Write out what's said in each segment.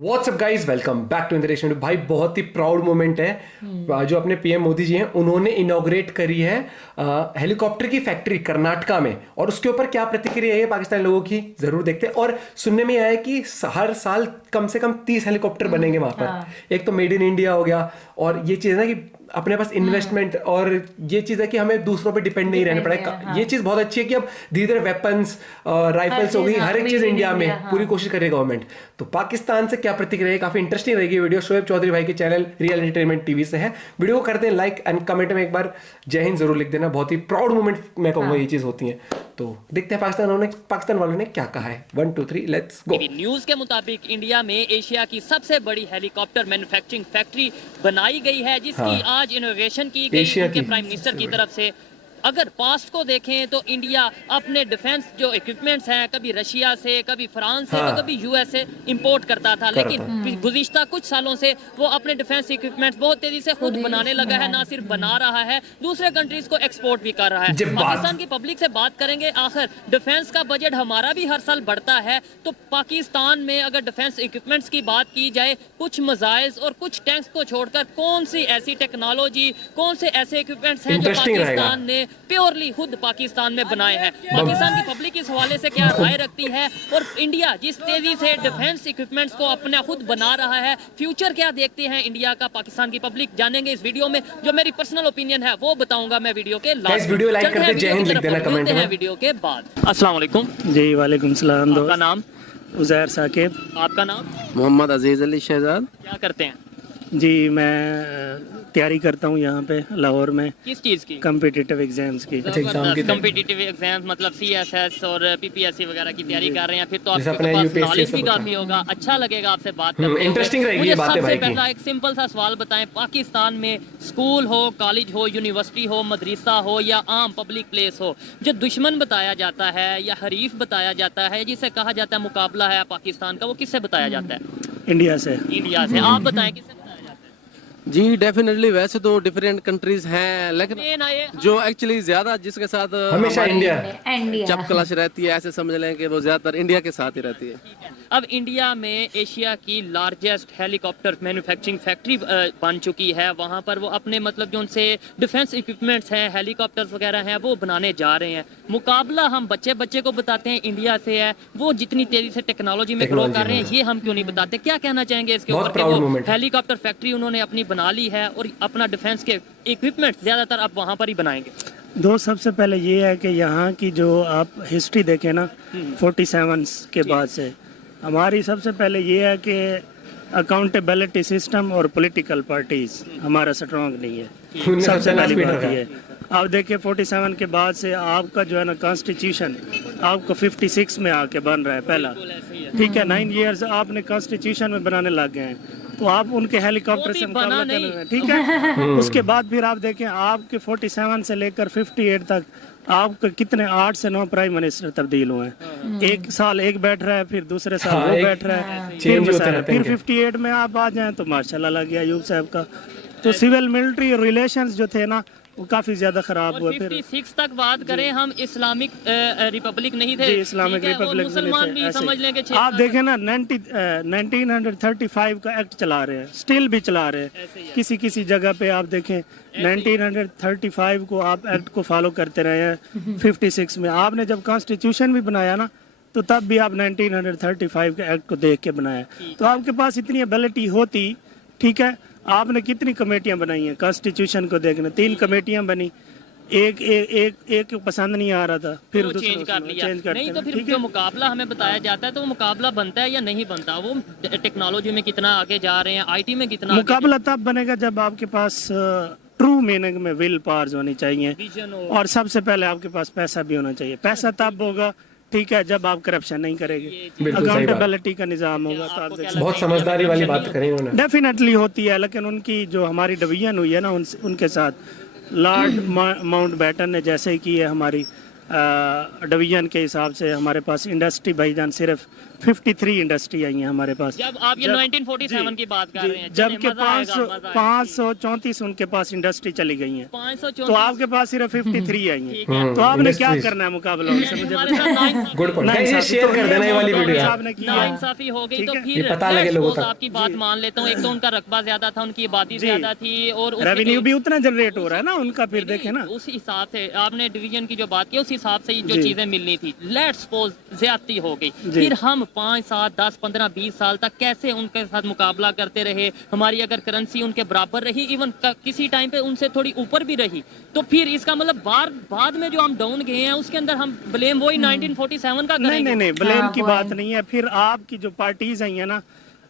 WhatsApp guys, welcome back to interaction. भाई बहुत ही proud moment है जो अपने पीएम मोदी जी हैं उन्होंने इनॉग्रेट करी है हेलीकॉप्टर की फैक्ट्री कर्नाटका में। और उसके ऊपर क्या प्रतिक्रिया है पाकिस्तानी लोगों की जरूर देखते हैं। और सुनने में आया है कि हर साल कम से कम 30 हेलीकॉप्टर बनेंगे वहां पर। एक तो मेड इन इंडिया हो गया, और ये चीज है ना कि अपने पास इन्वेस्टमेंट, और ये चीज है कि हमें दूसरों पे डिपेंड नहीं रहना पड़ेगा। ये चीज बहुत अच्छी है कि अब धीरे धीरे वेपन्स, राइफल्स हो गई, हर एक चीज इंडिया में पूरी कोशिश करे गवर्नमेंट। तो पाकिस्तान से क्या प्रतिक्रिया है, काफी इंटरेस्टिंग रहेगी वीडियो। शोएब चौधरी भाई के चैनल रियल एंटरटेनमेंट टीवी से है। वीडियो को करते हैं लाइक एंड कमेंट में एक बार जय हिंद जरूर लिख देना। बहुत ही प्राउड मोमेंट मैं कहूंगा ये चीज होती है। तो देखते हैं पाकिस्तान वालों ने क्या कहा है। 1 2 3 लेट्स गो। न्यूज के मुताबिक इंडिया में एशिया की सबसे बड़ी हेलीकॉप्टर मैन्युफैक्चरिंग फैक्ट्री बनाई गई है, जिसकी आज इनोवेशन की गई उनके प्राइम मिनिस्टर की तरफ से। अगर पास्ट को देखें तो इंडिया अपने डिफेंस जो इक्विपमेंट्स हैं कभी रशिया से, कभी फ्रांस से, तो कभी यूएस से इंपोर्ट करता था। लेकिन गुज़िश्ता कुछ सालों से वो अपने डिफेंस इक्विपमेंट्स बहुत तेजी से खुद बनाने लगा है। ना सिर्फ बना रहा है, दूसरे कंट्रीज को एक्सपोर्ट भी कर रहा है। पाकिस्तान की पब्लिक से बात करेंगे, आखिर डिफेंस का बजट हमारा भी हर साल बढ़ता है, तो पाकिस्तान में अगर डिफेंस इक्विपमेंट्स की बात की जाए, कुछ मिसाइल्स और कुछ टैंक्स को छोड़कर कौन सी ऐसी टेक्नोलॉजी, कौन से ऐसे इक्विपमेंट्स हैं जो पाकिस्तान ने प्योरली खुद पाकिस्तान में बनाए हैं। पाकिस्तान की पब्लिक इस हवाले से क्या राय रखती है, और इंडिया जिस तेजी से डिफेंस इक्विपमेंट्स को अपना खुद बना रहा है, फ्यूचर क्या देखते हैं इंडिया का, पाकिस्तान की पब्लिक जानेंगे इस वीडियो में। जो मेरी पर्सनल ओपिनियन है वो बताऊंगा मैं वीडियो के लास्ट। वीडियो लाइक करते जय हिंद लिख देना कमेंट में वीडियो के बाद। अस्सलाम वालेकुम जी वालेकुम सलाम। आपका नाम? उज़ैर साकिब। आपका नाम? मोहम्मद अजीज अली शहजाद। क्या करते हैं? जी मैं तैयारी करता हूँ यहाँ पे लाहौर में। किस चीज़ की? कम्पिटिटिव एग्जाम्स की। कम्पिटिटिव एग्जाम्स मतलब सीएसएस और पीपीएससी वगैरह की तैयारी कर रहे हैं, फिर तो आपके पास नॉलेज भी काफी होगा। अच्छा लगेगा आपसे बात करके। इंटरेस्टिंग रहेगी ये बातें भाई। सबसे पहला एक सिंपल सा सवाल बताएं, पाकिस्तान में स्कूल हो, कॉलेज हो, यूनिवर्सिटी हो, मदरसा हो या आम पब्लिक प्लेस हो, जो दुश्मन बताया जाता है या हरीफ बताया जाता है, जिसे कहा जाता है मुकाबला है पाकिस्तान का, वो किससे बताया जाता है? इंडिया से। इंडिया से। आप बताएं किससे? जी डेफिनेटली, वैसे तो डिफरेंट कंट्रीज हैं, लेकिन जो एक्चुअली ज्यादा जिसके साथ हमेशा इंडिया जब क्लश रहती है, ऐसे समझ लें कि वो ज्यादातर इंडिया के साथ ही रहती है। अब इंडिया में एशिया की लार्जेस्ट हेलीकॉप्टर मैन्युफैक्चरिंग फैक्ट्री बन चुकी है। वहाँ पर वो अपने मतलब जो उनसे डिफेंस इक्विपमेंट्स हैं, हेलीकॉप्टर्स वगैरह हैं, वो बनाने जा रहे हैं। मुकाबला हम बच्चे को बताते हैं इंडिया से है, वो जितनी तेजी से टेक्नोलॉजी में ग्रो कर रहे हैं ये हम क्यों नहीं बताते? क्या कहना चाहेंगे इसके ऊपर? हेलीकॉप्टर फैक्ट्री उन्होंने अपनी बना ली है और अपना डिफेंस के इक्विपमेंट ज्यादातर अब वहाँ पर ही बनाएंगे। सबसे पहले ये है कि यहाँ की जो आप हिस्ट्री देखें ना, 47 के बाद से हमारी सबसे पहले ये है कि अकाउंटेबिलिटी सिस्टम और पॉलिटिकल पार्टीज हमारा स्ट्रॉन्ग नहीं है। सबसे पहली बात ये है। आप देखिए 47 के बाद से आपका जो है ना कॉन्स्टिट्यूशन आपको 56 में आके बन रहा है पहला, ठीक है। 9 इयर्स आपने कॉन्स्टिट्यूशन में बनाने लग गए हैं, तो आप उनके हेलीकॉप्टर से मुकाबला कर रहे हैं, ठीक है। उसके बाद फिर आप देखें आपके 47 से लेकर 58 तक आपके कितने 8 से 9 प्राइम मिनिस्टर तब्दील हुए हैं। एक साल एक बैठ रहा है, फिर दूसरे साल वो बैठ रहा है, फिर 58 में आप आ जाएं तो मार्शल लग गया अयूब साहब का। तो सिविल मिलिट्री रिलेशंस जो थे ना वो काफी ज्यादा खराब हुए। फिर 56 तक बात करें हम, इस्लामिक रिपब्लिक नहीं थे, इस्लामिक रिपब्लिक मुसलमान भी समझ लें कि आप देखें ना 1935 का एक्ट चला रहे हैं, स्टिल भी चला रहे हैं। किसी किसी जगह पे आप देखें 1935 को आप एक्ट को फॉलो करते रहे हैं। 56 में आपने जब कॉन्स्टिट्यूशन भी बनाया ना, तो तब भी आप 1935 के एक्ट को देख के बनाया। तो आपके पास इतनी एबिलिटी होती, ठीक है। आपने कितनी कमेटियां बनाई हैं कॉन्स्टिट्यूशन को देखने? 3 कमेटियां बनी, एक पसंद नहीं आ रहा था, फिर चेंज कर लिया। नहीं तो फिर जो मुकाबला हमें बताया जाता है, तो वो मुकाबला बनता है या नहीं बनता? वो टेक्नोलॉजी में कितना आगे जा रहे हैं, आईटी में कितना? मुकाबला तब बनेगा जब आपके पास ट्रू मीनिंग में विल पावर्स होनी चाहिए, और सबसे पहले आपके पास पैसा भी होना चाहिए। पैसा तब होगा, ठीक है, जब आप करप्शन नहीं करेंगे, अकाउंटेबिलिटी का निजाम होगा। तो आप बहुत समझदारी वाली बात करेंगे। डेफिनेटली होती है, लेकिन उनकी जो हमारी डिवीजन हुई है ना उनके साथ लॉर्ड माउंटबेटन ने जैसे की है हमारी डिवीजन के हिसाब से, हमारे पास इंडस्ट्री भाईजान सिर्फ 53 इंडस्ट्री आई है हमारे पास। जब आप ये 1947 की बात कर रहे हैं, जबकि 534 उनके पास इंडस्ट्री चली गई है, 534 तो आपके पास सिर्फ 53 आई है। तो आपने क्या करना है मुकाबला उनसे? मुझे गुड पॉइंट, ये शेयर कर देना ये वाली वीडियो यार। आपने किया नाइंसाफी हो गई, तो ये फिर पता लगे लोगों तक। आपकी बात मान लेता हूँ, एक तो उनका रकबा ज्यादा था, उनकी आबादी ज्यादा थी, और रेवेन्यू भी उतना जनरेट हो रहा है ना उनका। फिर देखे ना उस हिसाब से आपने डिवीजन की जो बात की, उस हिसाब से जो चीजें मिलनी थी, लेट्स सपोज ज्यादती हो गई, फिर हम 5, 7, 10, 15, 20 साल तक कैसे उनके साथ मुकाबला करते रहे? हमारी अगर करेंसी उनके बराबर रही, इवन किसी टाइम पे उनसे थोड़ी ऊपर भी रही, तो फिर इसका मतलब बाद में जो हम डाउन गए हैं उसके अंदर हम ब्लेम वही 1947 का करेंगे। नहीं ब्लेम की बात नहीं है। फिर आपकी जो पार्टीज आई है ना,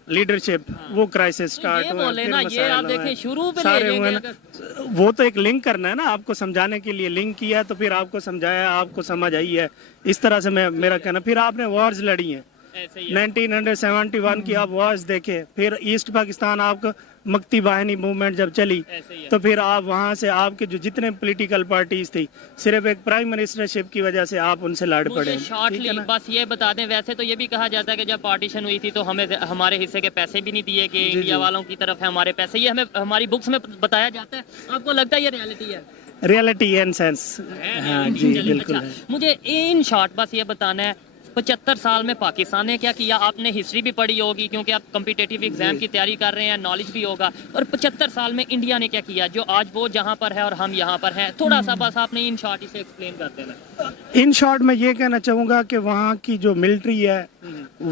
लीडरशिप, वो क्राइसिस स्टार्ट हुआ, बोले ना, ये आप देखें शुरू पे सारे ले हुए लेंगे ना। वो तो एक लिंक करना है ना, आपको समझाने के लिए लिंक किया, तो फिर आपको समझाया, आपको समझ आई है। इस तरह से मैं मेरा कहना। फिर आपने वॉर्स लड़ी हैं, ऐसे ही 1971 की आप वॉर्स देखे, फिर ईस्ट पाकिस्तान आपका मक्ती बाहिनी मूवमेंट जब चली, तो फिर आप वहाँ से आपके जो जितने पॉलिटिकल पार्टीज थी, सिर्फ एक प्राइम मिनिस्टरशिप की वजह से आप उनसे लड़ पड़े। शॉर्टली बस ये बता दें, वैसे तो ये भी कहा जाता है कि जब पार्टीशन हुई थी तो हमें हमारे हिस्से के पैसे भी नहीं दिए कि इंडिया वालों की तरफ है हमारे पैसे, ये हमें हमारी बुक्स में बताया जाता है। आपको लगता है ये रियलिटी है? रियलिटी इन सेंस, हाँ जी बिल्कुल। अच्छा, मुझे इन शॉर्ट बस ये बताना है, 75 साल में पाकिस्तान ने क्या किया? आपने हिस्ट्री भी पढ़ी होगी क्योंकि आप कम्पिटेटिव एग्जाम की तैयारी कर रहे हैं, नॉलेज भी होगा। और 75 साल में इंडिया ने क्या किया जो आज वो जहाँ पर है और हम यहाँ पर हैं? थोड़ा सा बस आपने इन शॉर्ट इसे एक्सप्लेन कर देना। इन शॉर्ट मैं ये कहना चाहूँगा कि वहाँ की जो मिलिट्री है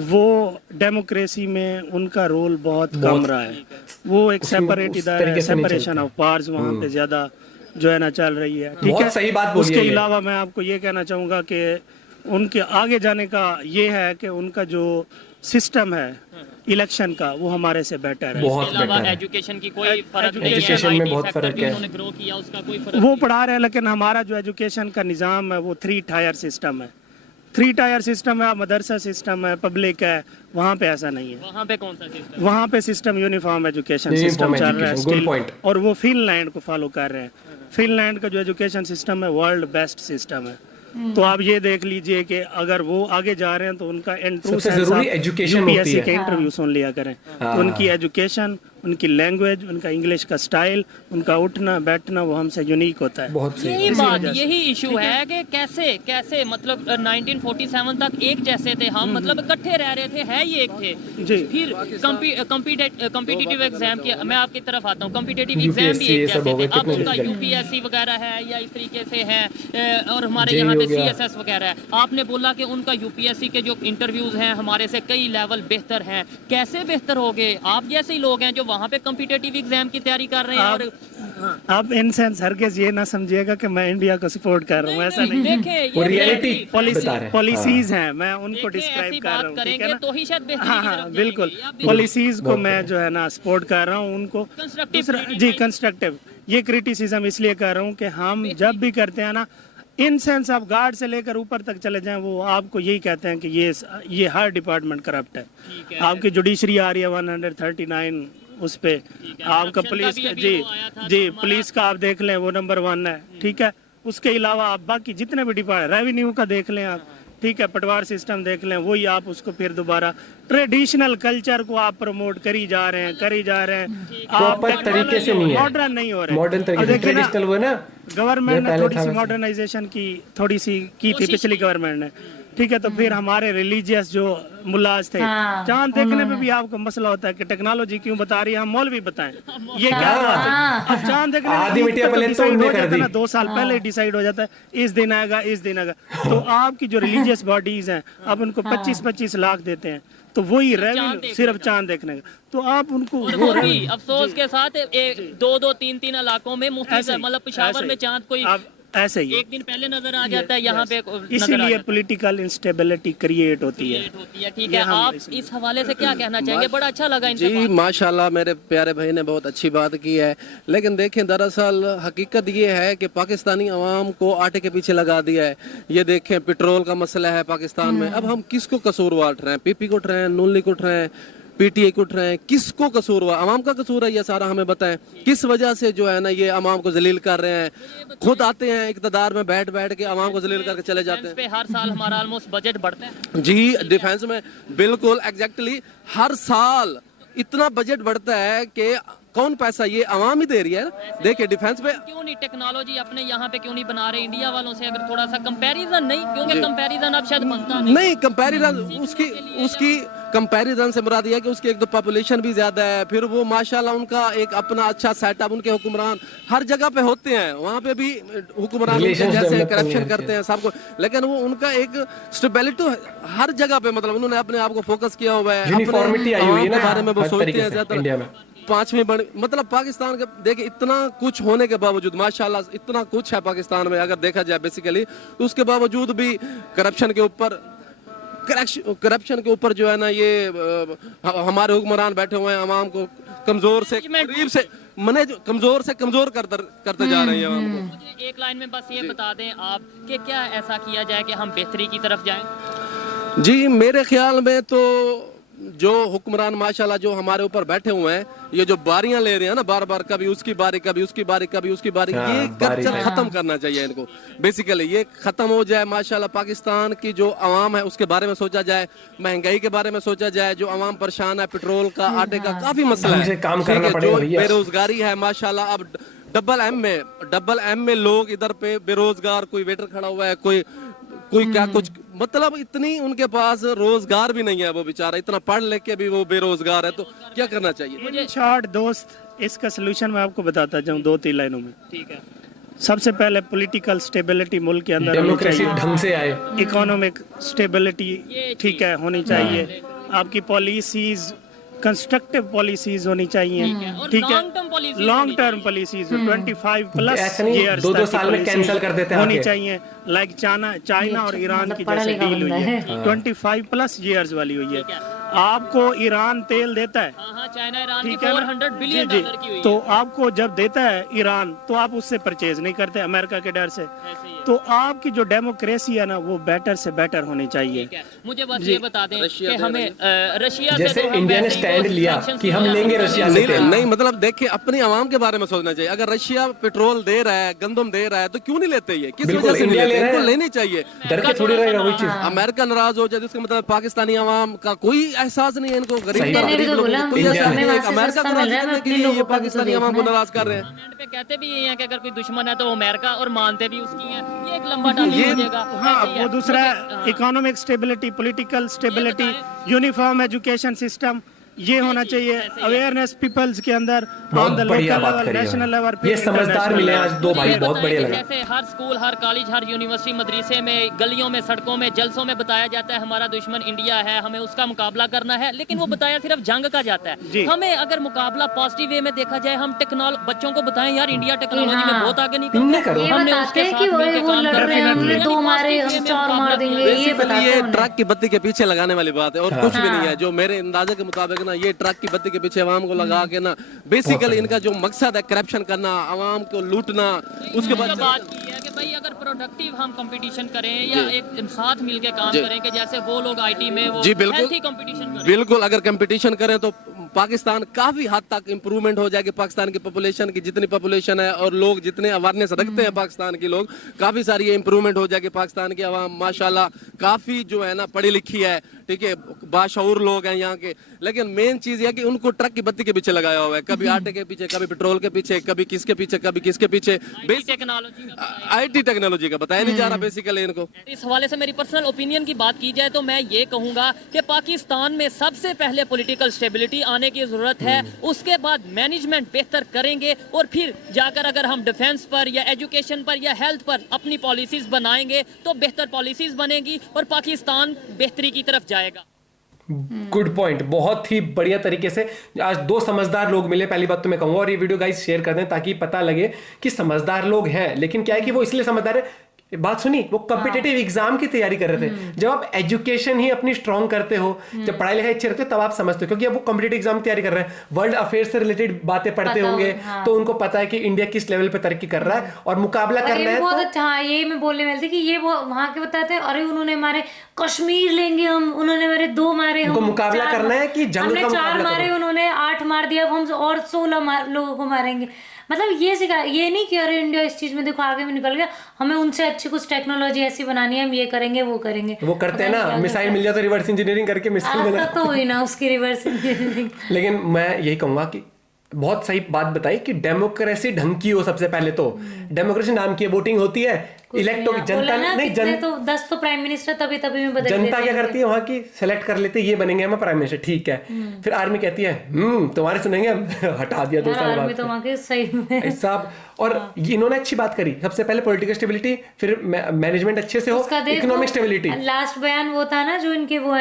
वो डेमोक्रेसी में उनका रोल बहुत कम रहा है। वो एक सेपरेट इदारा है, सेपरेशन ऑफ पावर्स वहाँ पे ज़्यादा जो है ना चल रही है। ठीक है, सही बात बोली है। उसके अलावा मैं आपको ये कहना चाहूँगा कि उनके आगे जाने का ये है कि उनका जो सिस्टम है इलेक्शन का, वो हमारे से बेटर है। बहुत बेटर है। एजुकेशन की कोई फर्क नहीं है, एजुकेशन में बहुत फर्क है। उन्होंने ग्रो किया, उसका कोई फर्क वो पढ़ा रहे हैं, लेकिन हमारा जो एजुकेशन का निज़ाम है वो 3 टायर सिस्टम है। 3 टायर सिस्टम है, मदरसा सिस्टम है, पब्लिक है। वहाँ पे ऐसा नहीं है। वहाँ पे कौन सा सिस्टम? वहाँ पे सिस्टम यूनिफॉर्म एजुकेशन सिस्टम चल रहा है स्टिल, और वो फिनलैंड को फॉलो कर रहे हैं। फिनलैंड का जो एजुकेशन सिस्टम है वर्ल्ड बेस्ट सिस्टम है। तो आप ये देख लीजिए कि अगर वो आगे जा रहे हैं तो उनका सबसे जरूरी एजुकेशन होती है। के इंटरव्यू सुन लिया करें, तो उनकी एजुकेशन, उनकी लैंग्वेज, उनका इंग्लिश का स्टाइल, उनका उठना बैठना वो हमसे यूनिक होता है। बहुत यही बात, यही इशू है कि कैसे मतलब 1947 तक एक जैसे थे हम, मतलब इकट्ठे रह रहे थे, है ये एक थे जी। फिर कम्पिटिटिव एग्जाम की मैं आपकी तरफ आता हूँ, कम्पिटिटिव एग्जाम भी एक जैसे थे। अब उनका यूपीएससी वगैरह है या इस तरीके से है, और हमारे यहाँ पे सीएसएस वगैरह है। आपने बोला कि उनका यूपीएससी के जो इंटरव्यूज हैं हमारे से कई लेवल बेहतर हैं। कैसे बेहतर हो गए? आप जैसे ही लोग हैं जो वहाँ पे कम्पिटिटिव एग्जाम की तैयारी कर रहे हैं। और आप इन सेंस हरगिज़ ये ना समझिएगा कि मैं इंडिया को सपोर्ट कर रहा हूँ, ऐसा नहीं है। देखें, वो रियलिटी पॉलिसीज हैं, मैं उनको डिस्क्राइब कर रहा हूँ, ठीक है ना? तो ही शायद बेहतरी हाँ की हाँ तरफ बिल्कुल, जाएंगे। पॉलिसीज को मैं जो है ना सपोर्ट कर रहा हूँ उनको। जी कंस्ट्रक्टिव, ये क्रिटिसिज्म इसलिए कर रहा हूँ कि हम जब भी करते हैं ना, इन सेंस आप गार्ड से लेकर ऊपर तक चले जाएं, वो आपको यही कहते हैं कि ये हर डिपार्टमेंट करप्ट है। आपकी जुडिशरी आ रही है 139 उस पे, आपका पुलिस का जी पुलिस का आप देख लें वो नंबर 1 है, ठीक है। उसके अलावा आप बाकी जितने भी डिपार्टमेंट, रेवेन्यू का देख लें आप, ठीक है, पटवार सिस्टम देख लें, वही आप उसको फिर दोबारा ट्रेडिशनल कल्चर को आप प्रमोट करी जा रहे हैं। आप तरीके से नहीं है, मॉडर्न नहीं हो रहे, मॉडर्न तरीके, ट्रेडिशनल वो ना। गवर्नमेंट ने थोड़ी सी मॉडर्नाइजेशन की थोड़ी सी की थी पिछली गवर्नमेंट ने, ठीक है। तो फिर हमारे रिलीजियस जो मुल्लाज थे, चांद देखने में भी आपको मसला होता है कि टेक्नोलॉजी क्यों बता रही है, हम मौलवी बताएं, ये क्या बात है? अब चांद देखने में 2 साल पहले डिसाइड हो जाता है इस दिन आएगा, इस दिन आएगा। तो आपकी जो रिलीजियस बॉडीज हैं, अब उनको 25-25 लाख देते हैं, तो वही रेवेन्यू सिर्फ चांद देखने का। तो आप उनको वो भी अफसोस के साथ 2-2, 3-3 इलाकों में मुफ्त, मतलब पेशावर में चांद कोई ऐसे ही एक दिन पहले नजर आ जाता है, यहाँ पे इसीलिए पॉलिटिकल इंस्टेबिलिटी क्रिएट होती है। ठीक है, आप इस हवाले से क्या कहना चाहेंगे? बड़ा अच्छा लगा इनसे जी, माशाल्लाह मेरे प्यारे भाई ने बहुत अच्छी बात की है। लेकिन देखें, दरअसल हकीकत ये है कि पाकिस्तानी अवाम को आटे के पीछे लगा दिया है। ये देखें, पेट्रोल का मसला है पाकिस्तान में, अब हम किसको कसूरवार ठहराएं? पीपी को ठहराएं, नून लीग को ठहराएं, पीटीआई को उठ रहे हैं, किसको कसूर हुआ? अवाम का कसूर है ये सारा, हमें बताएं किस वजह से जो है ना ये अवाम को जलील कर रहे हैं। खुद आते हैं इक़्तिदार में बैठ बैठ के अवाम को जलील करके चले जाते हैं। पे हर साल हमारा ऑलमोस्ट बजट बढ़ता है जी, डिफेंस में बिल्कुल एग्जैक्टली हर साल इतना बजट बढ़ता है कि कौन पैसा, ये अवाम ही दे रही है। देखिए डिफेंस पे क्यों नहीं टेक्नोलॉजी अपने यहाँ पे क्यों नहीं बना रहे इंडिया वालों से? अगर थोड़ा सा कंपैरिजन नहीं, क्योंकि कंपैरिजन अब शायद बनता नहीं कंपैरिजन, उसकी कंपैरिजन से मुराद ये है कि उसकी एक तो पॉपुलेशन भी ज्यादा है, फिर वो माशाल्लाह उनका एक अपना अच्छा सेटअप, उनके हुक्मरान हर जगह पे होते हैं, वहाँ पे भी हुक्मरान जैसे करप्शन करते हैं सबको, लेकिन वो उनका एक स्टेबिलिटी हर जगह पे, मतलब उन्होंने अपने आप को फोकस किया हुआ है, यूनिफॉर्मिटी आई हुई है ना बारे में वो सोचते हैं इंडिया में। 5वीं बड़ी, मतलब पाकिस्तान के देखिए इतना कुछ होने के बावजूद, माशाल्लाह इतना कुछ है पाकिस्तान में अगर देखा जाए बेसिकली, तो उसके बावजूद भी करप्शन के ऊपर जो है ना ये हमारे हुक्मरान बैठे हुए हैं, अवाम को कमजोर से गरीब से कमजोर से कमजोर करते जा रहे हैं अवाम को। मुझे एक लाइन में बस ये बता दें आप कि क्या ऐसा किया जाए कि हम बेहतरी की तरफ जाएं? जी मेरे ख्याल में तो जो हुक्मरान माशाल्लाह जो हमारे ऊपर बैठे हुए हैं, ये जो बारियां ले रहे हैं ना बार बार, कभी उसकी बारी कभी उसकी बारी कभी उसकी बारी, ये कल्चर खत्म करना चाहिए इनको। बेसिकली ये खत्म हो जाए, माशाल्लाह पाकिस्तान की जो आवाम है उसके बारे में सोचा जाए, महंगाई के बारे में सोचा जाए, जो आवाम परेशान है, पेट्रोल का आटे का काफी मसला है, काम करना पड़ेगा भैया। बेरोजगारी है माशाल्लाह, अब डबल एम में लोग इधर पे बेरोजगार, कोई वेटर खड़ा हुआ है, कोई क्या कुछ, मतलब इतनी उनके पास रोजगार भी नहीं है, वो बेचारा इतना पढ़ लिख के भी वो बेरोजगार है, तो क्या करना चाहिए? शॉर्ट दोस्त, इसका सलूशन मैं आपको बताता जाऊं 2-3 लाइनों में। ठीक है। सबसे पहले पॉलिटिकल स्टेबिलिटी मुल्क के अंदर डेमोक्रेसी ढंग से आए, इकोनॉमिक स्टेबिलिटी ठीक है होनी चाहिए, आपकी पॉलिसीज कंस्ट्रक्टिव पॉलिसीज होनी चाहिए, ठीक है, लॉन्ग टर्म पॉलिसीज 25+ ईयर्स 2-2 साल में कैंसिल कर देते हैं होनी चाहिए, लाइक चाइना और ईरान की जैसे डील हुई है 25+ ईयर्स वाली हुई है। आपको ईरान तेल देता है, चाइना ईरान की ठीक है 400 बिलियन डॉलर की हुई है, तो आपको जब देता है ईरान तो आप उससे परचेज नहीं करते अमेरिका के डर से, तो आपकी जो डेमोक्रेसी है ना वो बेटर से बेटर होनी चाहिए। मुझे बस ये बता दें कि हमें रशिया जैसे इंडिया ने स्टैंड लिया कि हम लेंगे रशिया से तेल, नहीं मतलब देखिए अपने आवाम के बारे में सोचना चाहिए। अगर रशिया पेट्रोल दे रहा है, गंदम दे रहा है, तो क्यों नहीं लेते? ये किस वजह से इंडिया इनको लेनी चाहिए। डर के थोड़ी रहेगा वही चीज। अमेरिका नाराज हो जाए तो इसका मतलब पाकिस्तानी आवाम का कोई एहसास नहीं है, इनको गरीब सही लोगों बात को कोई एहसास नहीं है। अमेरिका को राजी करने के लिए ये पाकिस्तानी आवाम को नाराज कर रहे हैं। कमेंट पे कहते भी ये हैं कि अगर कोई दुश्मन है तो वो अमेरिका, और मानते भी उसकी हैं। ये एक लंबा टाली हो जाएगा। हाँ, वो दूसरा economic stability, political stability, uniform education system, ये होना चाहिए, अवेयरनेस पीपल्स के अंदर on the local level, national level. ये समझदार मिले आज दो भाई, बहुत बढ़िया लगा। जैसे हर स्कूल, हर कॉलेज, हर यूनिवर्सिटी, मदरसे में, गलियों में, सड़कों में, जलसों में बताया जाता है हमारा दुश्मन इंडिया है, हमें उसका मुकाबला करना है, लेकिन वो बताया सिर्फ जंग का जाता है। हमें अगर मुकाबला पॉजिटिव वे में देखा जाए, हम बच्चों को बताएं यार इंडिया टेक्नोलॉजी में बहुत आगे निकल रहा है, हमने उसके साथ मिलकर काम करना है। ये ट्रक की बत्ती के पीछे लगाने वाली बात है और कुछ भी नहीं है। जो मेरे अंदाजे के मुताबिक ना, ये ट्रक की बत्ती के पीछे आवाम को लगा के ना, बेसिकली इनका जो मकसद है करप्शन करना, आवाम को लूटना। उसके बाद बात की है कि भाई अगर प्रोडक्टिव हम कंपटीशन करें या एक साथ मिलके काम करें, कि जैसे वो लोग आईटी में वो हेल्थी कंपटीशन करें। बिल्कुल, अगर कंपटीशन करें तो पाकिस्तान काफी हद तक इंप्रूवमेंट हो जाएगी। पाकिस्तान की पॉपुलेशन की जितनी पॉपुलेशन है और लोग जितने अवेयरनेस रखते हैं पाकिस्तान के लोग, काफी सारी ये इंप्रूवमेंट हो जाएगी। पाकिस्तान की आवाम माशाल्लाह काफी जो है ना पढ़ी लिखी है, ठीक है, बाशऊर लोग हैं यहाँ के, लेकिन मेन चीज है कि उनको ट्रक की बत्ती के पीछे लगाया हुआ है, कभी आटे के पीछे, कभी पेट्रोल के पीछे, कभी किसके पीछे, कभी किसके पीछे। आईटी टेक्नोलॉजी का बताया नहीं जा रहा बेसिकली इनको। इस हवाले से मेरी पर्सनल ओपिनियन की बात की जाए तो मैं ये कहूंगा कि पाकिस्तान में सबसे पहले पॉलिटिकल स्टेबिलिटी आने की जरूरत है, उसके बाद मैनेजमेंट बेहतर करेंगे, और फिर जाकर अगर हम डिफेंस पर या एजुकेशन पर या हेल्थ पर अपनी पॉलिसीज बनाएंगे तो बेहतर पॉलिसीज बनेगी और पाकिस्तान बेहतरी की तरफ जाएगा। गुड पॉइंट, बहुत ही बढ़िया तरीके से आज दो समझदार लोग मिले, पहली बात तो मैं कहूंगा। और ये वीडियो गाइस शेयर कर दें ताकि पता लगे कि समझदार लोग हैं, लेकिन क्या है कि वो इसलिए समझदार है, बात सुनी, वो कॉम्पिटिटिव एग्जाम की तैयारी कर रहे थे। जब आप एजुकेशन ही अपनी स्ट्रांग करते हो, जब पढ़ाई लिखाई अच्छी रहती है, तब आप समझते हो, क्योंकि अब वो कॉम्पिटिटिव एग्जाम की तैयारी कर रहे हैं, वर्ल्ड अफेयर्स से रिलेटेड बातें पढ़ते होंगे, तो उनको पता है कि इंडिया किस लेवल पे तरक्की कर रहा है और मुकाबला करना है। बहुत अच्छा, हाँ ये मैं बोलने वाली थी कि ये वो वहां के बताते हैं, अरे उन्होंने हमारे कश्मीर लेंगे हम, उन्होंने हमारे 2 मारे, उनको मुकाबला करना है कि जंग का मुकाबला 4 मारे, उन्होंने 8 मार दिया, अब हम और 16 लोगों को मारेंगे। मतलब ये सिखा, ये नहीं कि अरे इंडिया इस चीज में देखो आगे में निकल गया, हमें उनसे अच्छी कुछ टेक्नोलॉजी ऐसी बनानी है, हम ये करेंगे वो करेंगे। वो करते हैं ना, मिसाइल मिल जाए तो रिवर्स इंजीनियरिंग करके मिसाइल बना, तो हुई ना उसकी रिवर्स इंजीनियरिंग। लेकिन मैं यही कहूंगा कि बहुत सही बात बताई कि डेमोक्रेसी ढंग की हो। सबसे पहले तो डेमोक्रेसी नाम की वोटिंग होती है, इलेक्ट हो, जनता नहीं, तो 10 तो प्राइम मिनिस्टर तभी में बदल जनता क्या करती है वहां की, सेलेक्ट कर लेते, ये बनेंगे हम प्राइम मिनिस्टर, ठीक है। फिर आर्मी कहती है तुम्हारे सुनेंगे हम, हटा दिया 2 साल बाद तो वहां के सही में साहब। और इन्होंने अच्छी बात करी, सबसे पहले पॉलिटिकल स्टेबिलिटी, फिर मैनेजमेंट अच्छे से हो, इकोनॉमिक स्टेबिलिटी। लास्ट बयान वो था ना जो इनके वो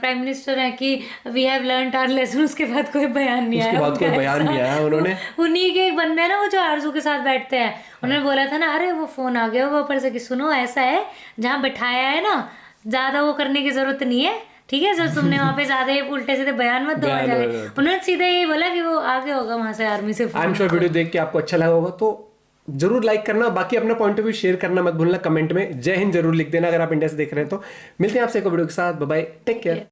प्राइम मिनिस्टर है कि we have learned our lesson, उसके बाद कोई बयान नहीं आया, उसके बाद कोई बयान नहीं आया उन्होंने। उन्हीं के एक बंदे ना वो जो आरजू के साथ बैठते हैं, उन्होंने बोला था ना, अरे वो फोन आ गया होगा ऊपर से कि सुनो ऐसा है, जहाँ बैठाया है ना ज्यादा वो करने की जरूरत नहीं है, ठीक है, जो तुमने वहाँ पे ज्यादा उल्टे सीधे बयान मत दो। उन्होंने सीधे यही बोला कि वो आगे होगा वहां से आर्मी से। आई एम श्योर वीडियो देख के आपको अच्छा लगा होगा, तो जरूर लाइक करना, बाकी अपना पॉइंट ऑफ व्यू शेयर करना मत भूलना, कमेंट में जय हिंद जरूर लिख देना अगर आप इंडिया से देख रहे हैं तो। मिलते हैं आपसे एक वीडियो के साथ, बाय बाय, टेक केयर।